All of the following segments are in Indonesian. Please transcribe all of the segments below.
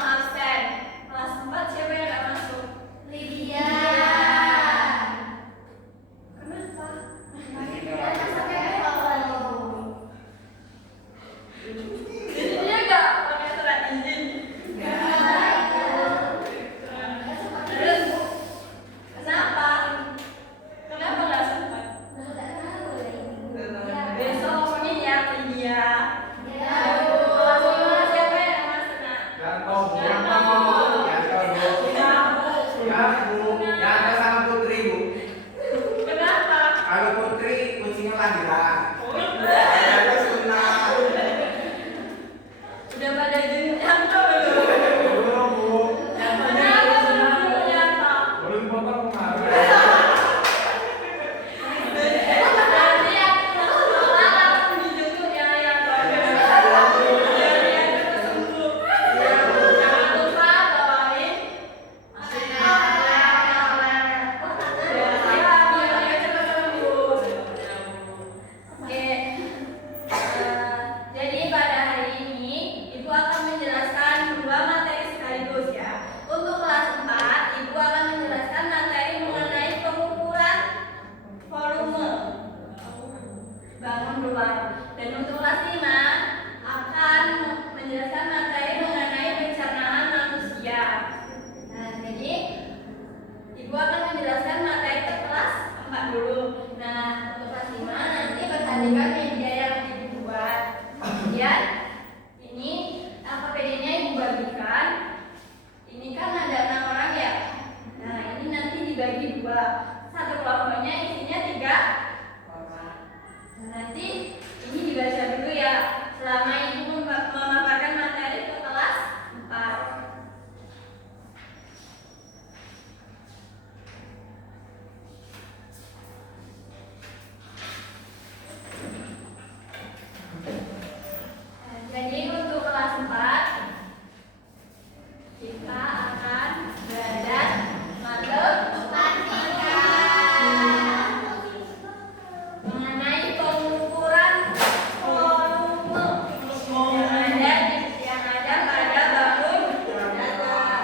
absen. Kelas 4 siapa yang nggak masuk? Lydia. Kenapa? Dia nggak pakai surat izin. Terus kenapa? Kenapa nggak sempat? Besok ini ya Lydia. Kelas 5 siapa yang nggak masuk nak? Ya ada sama Putri, Bu. Kenapa? Kalau Putri kucingnya lahiran. Oh, Ada sunat. udah pada nyantol belum? Belum, Bu. Kenapa belum nyantol? Belum potong kemarin. Nanti aku sekolah langsung dijemput ya yang biar dia cepat sembuh. Jangan lupa bawain ya biar dia cepat sembuh. Oke. Jadi pada hari ini Ibu akan menjelaskan dua materi sekaligus ya. Untuk kelas 4, Ibu akan menjelaskan materi mengenai pengukuran volume bangun ruang. Dan untuk kelas 5 akan menjelaskan materi mengenai pencernaan manusia. Nah, jadi Ibu akan menjelaskan materi ke kelas 4 dulu. Nah, untuk kelas 5 nanti perhatikan media yang Ibu buat. Kemudian ini AKPD-nya Ibu bagikan. Ini kan ada 6 orang ya. Nah, ini nanti dibagi dua. Satu kelompoknya isinya 3 orang. Nah, nanti ini dibaca dulu ya. Selama Ibu memaparkan materi ke kelas 4. Jadi untuk kelas 4 kita akan belajar matematika mengenai pengukuran volume yang ada pada bangun datar.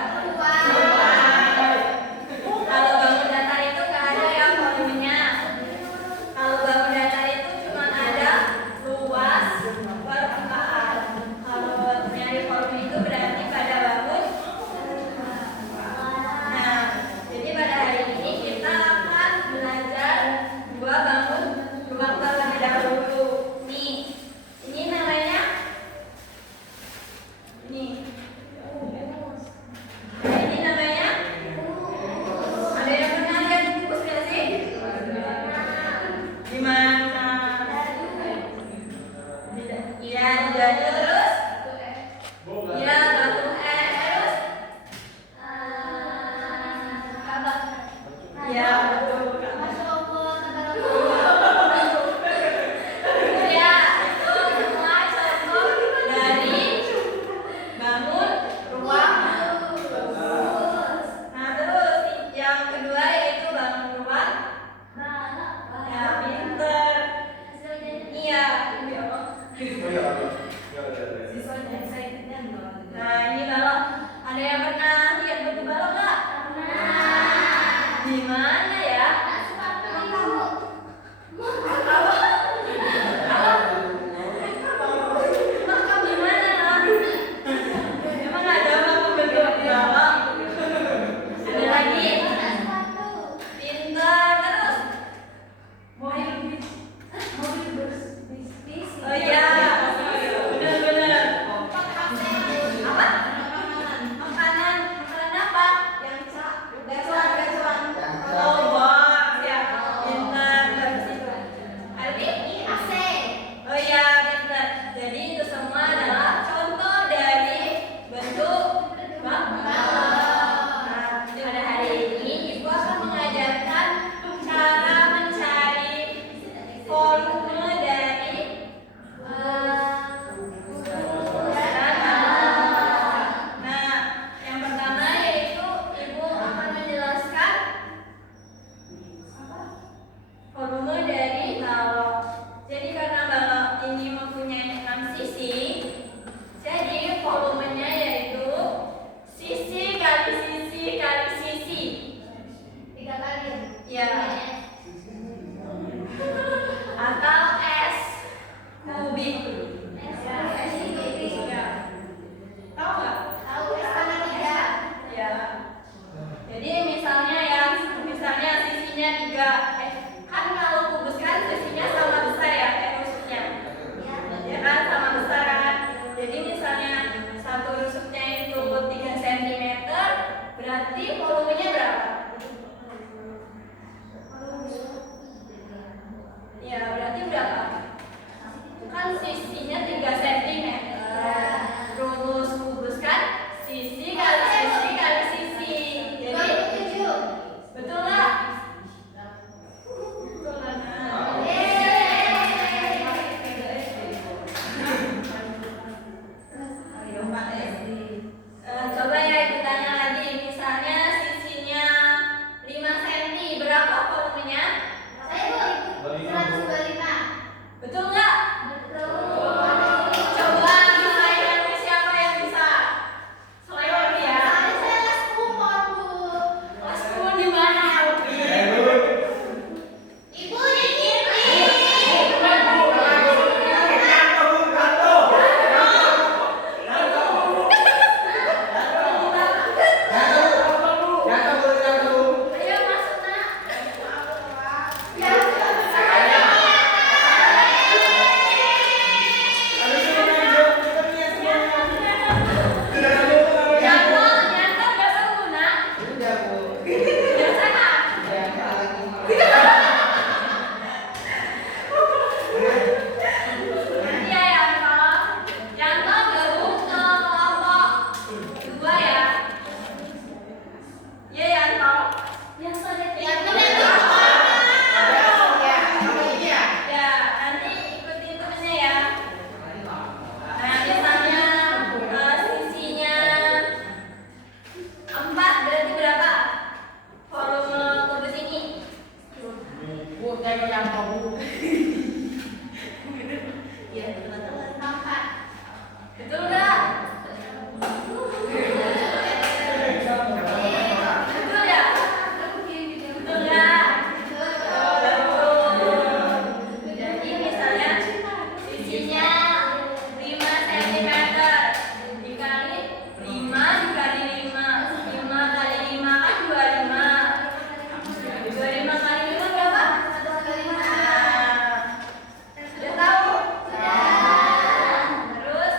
Kalau bangun datar itu nggak ada ya volumenya. Kalau bangun datar itu cuma ada luas permukaan. Kalau nyari volume itu berarti pada bangun. Nah, jadi pada hari ini kita akan belajar dua bangun ruang terlebih dahulu. Nih, ini namanya ini. Ini namanya. Ada yang pernah lihat buku nggak sih? Di mana? Iya, jadi terus. Iya, batu es terus. Apa? Iya, betul. Ya, itu semua contoh dari bangun ruang. Nah, terus yang kedua yaitu bangun ruang. Ya, pinter. Iya. Nah, ini balok. Ada yang pernah lihat bentuk balok nggak? Di mana Berarti volumenya berapa? Ya, berarti berapa? Kan sisinya 3 cm. Rumus kubus kan? Sisi kali sisi kali sisi. Jadi betul nggak? Betul kan? Coba ya kita tanya lagi. Misalnya sisinya 5 cm. Berapa volumenya? Betul nggak? Coba disaingan siapa yang bisa? Selain Opi ya. Kelasku di mana Opi? Ayo masuk nak. Nyantol nggak tahu nak. Biasa nak. Iya Yanto gabung ke kelompok 2 ya. Iya Yanto. Ya, nanti ikutin temennya ya. Nah, misalnya sisinya 4 berarti berapa? Volume kubus ini. Betul nggak? Betul ya? Betul nggak? Betul. Jadi misalnya sisinya 5 cm dikali 5 dikali 5. 5 kali 5 kan 25. 25 kali 5 berapa? Sudah tahu? Terus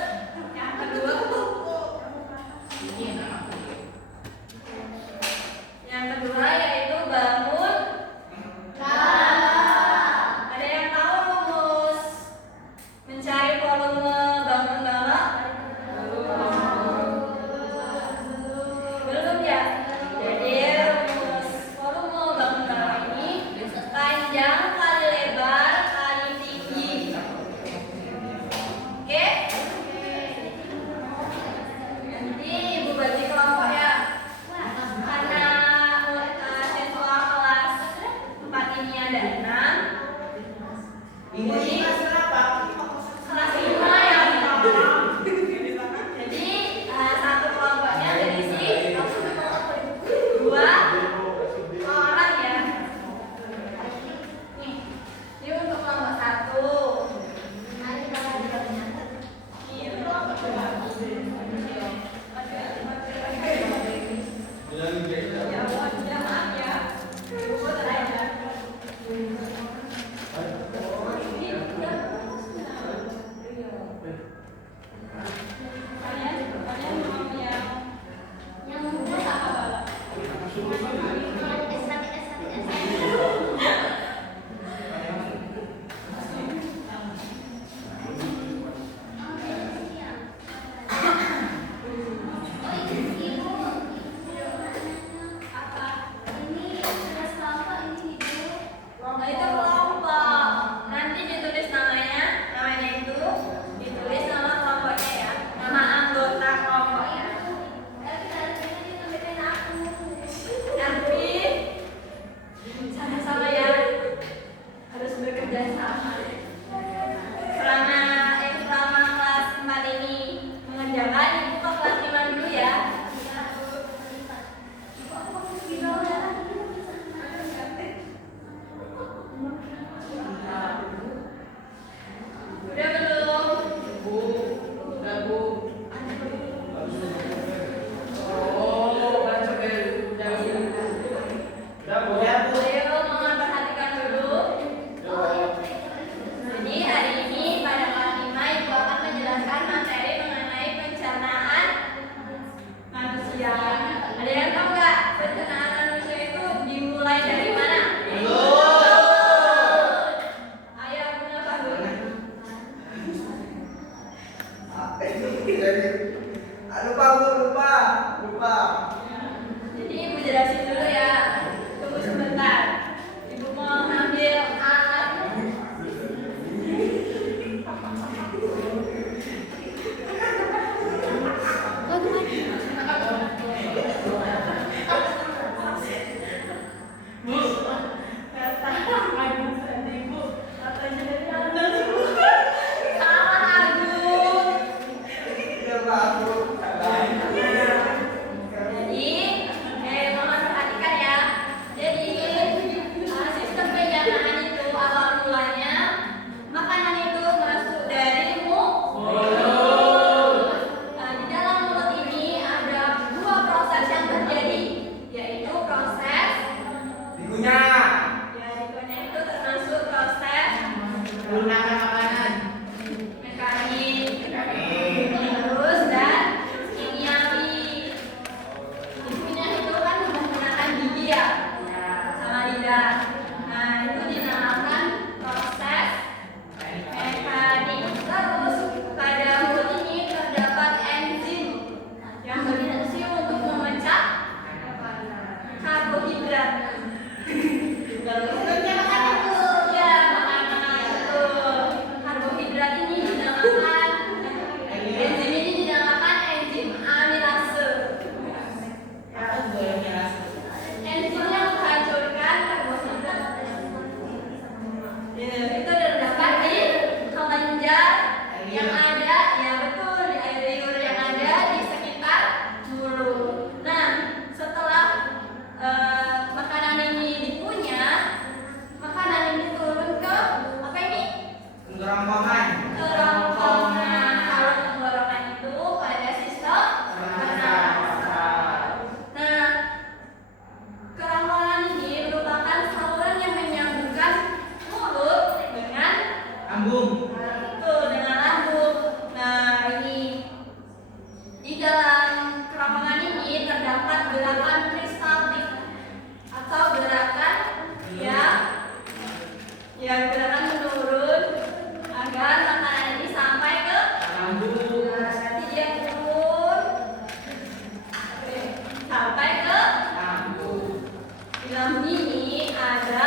yang kedua yaitu bangun. Ada yang tahu rumus mencari volume bangun bala? Belum ya? Jadi rumus volume bangun bala ini panjang kali lebar kali tinggi. Oke? Nanti ibu bagi kelompok ya. Karena siswa kelas 4 ini ada 6. Jadi kelas 5 ya. Jadi satu kelompoknya berisi 2 orang ya. Nih, ini untuk kelompok 1. Ya, maaf ya. Kalian mau yang bungkus apa Bala? Nah, itu kelompok. Nanti ditulis namanya itu ditulis nama kelompoknya ya, nama anggota kelompoknya. Tapi gerakan peristaltik atau gerakan gerakan menurun agar makanan ini sampai ke lambung. nanti dia turun sampai ke Lambung. di lambung ini ada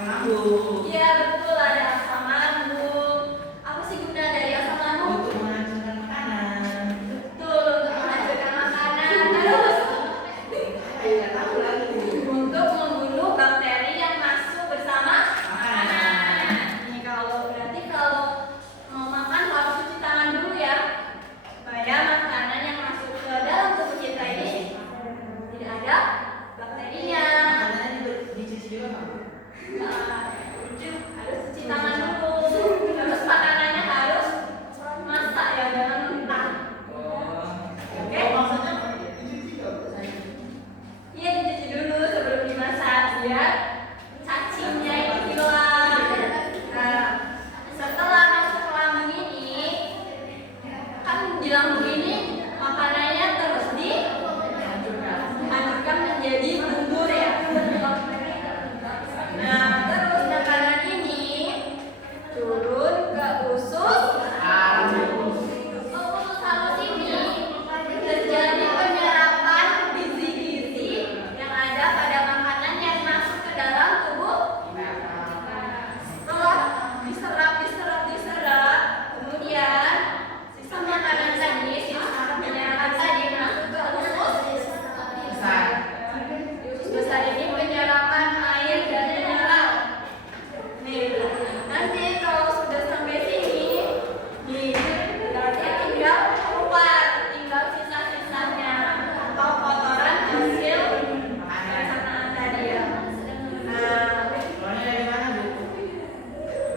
Lambung. iya betul ada asam lambung. Apa sih guna dari asam lambung? Untuk menghancurkan makanan. Betul, untuk menghancurkan makanan. Terus Tidak tahu lagi. untuk membunuh bakteri yang masuk bersama Makanan. Nih berarti kalau mau makan harus cuci tangan dulu ya, supaya makanan yang masuk ke dalam tubuh kita ini tidak ada bakterinya. Makanannya dicuci juga nggak, Bu? Nah, harus cuci tangan dulu. Terus makanannya harus masak ya, jangan mentah. Oke? Maksudnya dicuci nggak, Bu? Iya dicuci dulu sebelum dimasak biar cacingnya itu hilang. Nah, setelah masuk ke lambung ini, kan di lambung ini makanannya terus dihancurkan menjadi bubur ya. Nah, terus makanan ini turun ke usus halus. Ke usus halus ini terjadi penyerapan gizi-gizi yang ada pada makanan yang masuk ke dalam tubuh. Setelah diserap, kemudian sisa makanan tadi, sisa penyerapan tadi masuk ke usus Besar. di usus besar ini penyerapan air dan mineral. Nih, nanti kalau sudah sampai sini, nih berarti tinggal keluar, tinggal sisa-sisanya atau kotoran hasil perencanaan tadi ya. Nah, Keluarnya dari mana, Bu?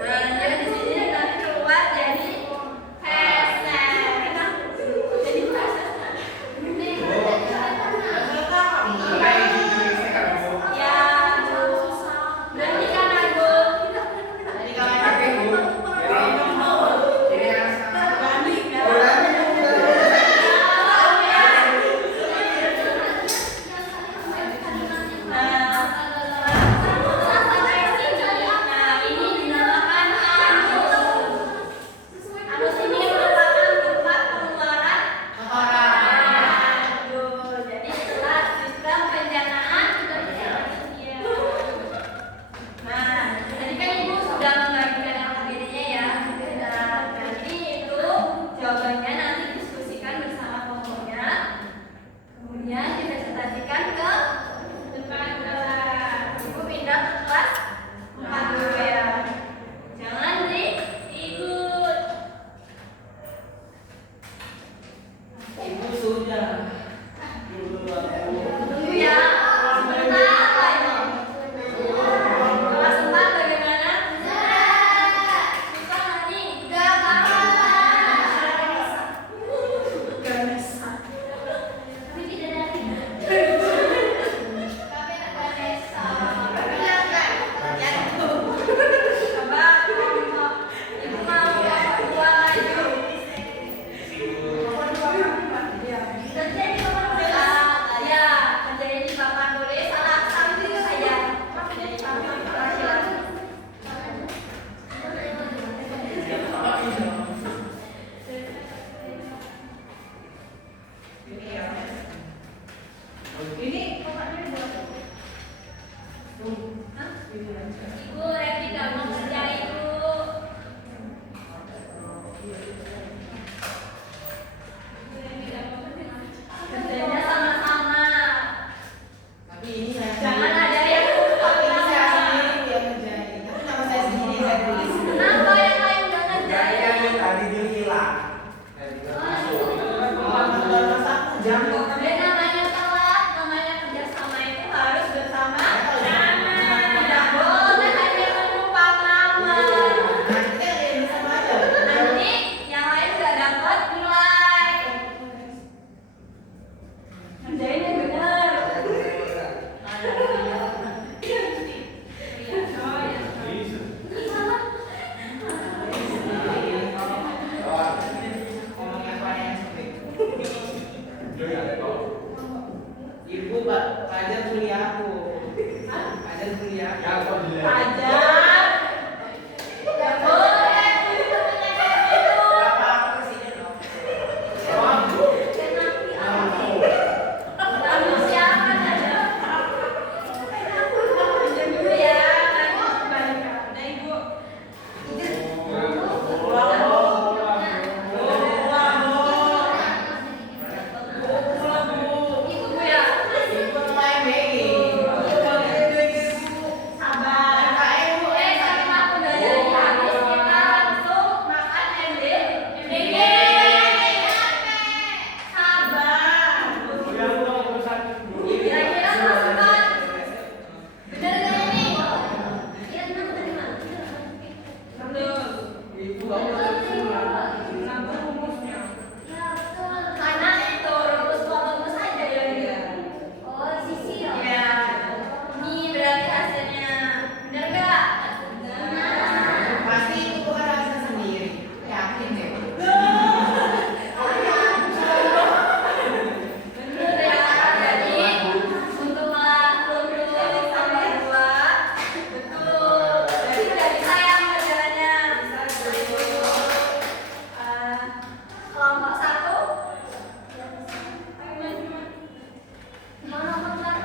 dia di sini nanti keluar jadi feses. Jadi feses. Nih, Mulai dibersihkan, Bu. ya, berarti kan aku Jadi kalau pakai, Bu. Jadi yang ini dinamakan anus. Anus ini merupakan tempat pengeluaran kotoran. Jadi setelah sistem pencernaan nah, tadi kan ibu sudah membagikan ABCD-nya ya. Nah, nanti itu jawabannya nanti diskusikan bersama kelompoknya. Kemudian dipresentasikan ke depan kelas. Ibu pindah ke kelas 4 dulu ya. Jangan ikut. Ibu sudah. Dulu aku. Dulu ya. Sebentar lagi. Kelas 4 bagaimana? Bisa nggak nih? Nggak bisa. Tapi tidak dari. Coba ibu mau dua lagi. Terjadi ya, terjadi di papan tulis salah satu saja. Terjadi di papan laki-laki. Ini Ibu Revita mau kerja ibu. Kerjanya sama-sama. tapi ini saya Jangan ada yang tapi ini saya sendiri yang ngerjain. Tapi nama saya sendiri saya tulis. kenapa yang lain nggak ngerjain? Tadi dia hilang. Jam kok kami. Dan namanya telat, namanya kerjasama itu harus bersama. Tidak boleh hanya Ajar kuliahku. Ajar kuliah. Ya, kok dilihat? Ajar. Gak boleh punya kayak gitu. Apa aku kesini dong? Kamu siapa aja? Pinjam dulu ya. Nah, Ibu. Ibu ya. Ibu main BG. Sabar. Sama aku belajar ini habis kita langsung makan MBG. Sabar. Kira-kira masukan bener gak ini? Karena itu rumus aja ya dia. Oh sisi ya. Ini berarti hasilnya bener gak? Pasti itu bukan rasa sendiri. Yakin deh. Bener ya. Jadi untuk lulus sampai 2 betul. Jadi udah bisa ya pelajarannya. Kelompok 1. Nomor berapa?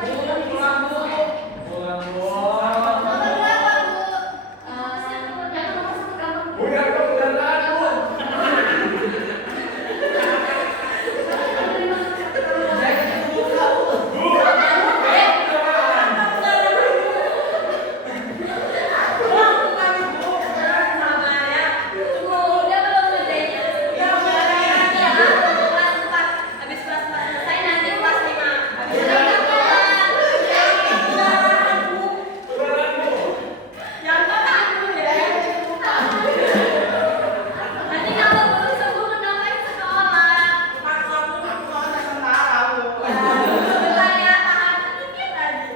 Nanti kalau belum sembuh mendapat sekolah. Bentar ya, tahan sedikit lagi.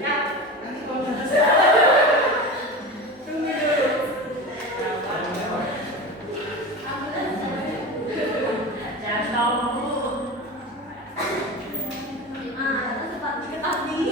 Ya, tunggu dulu. Itu cepat dikit nih.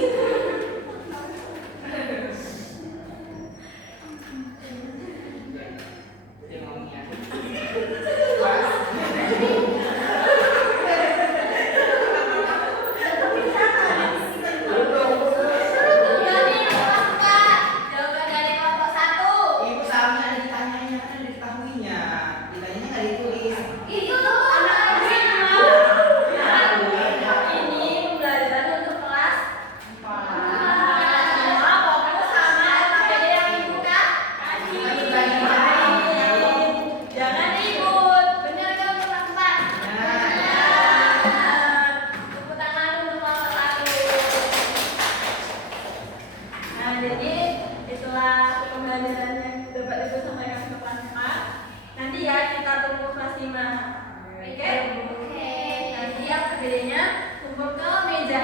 Udah nih, masukkan jawaban dari kelompok 1. Ibu sama ada ditanyanya, kan ada diketahuinya. Ditanyanya nggak ditulis. Itu anak SMA. Ini pembelajaran untuk kelas 4. Pokoknya sama SPD yang Ibu kasih. Jangan ribut. Bener kan untuk kelas 4? Tepuk tangan untuk kelompok 1. Nah, jadi itulah pembelajaran yang dapat Ibu sampaikan ke kelas 4. Nanti ya kita tunggu kelas 5. Oke? Nanti ya PPD-nya kumpul ke meja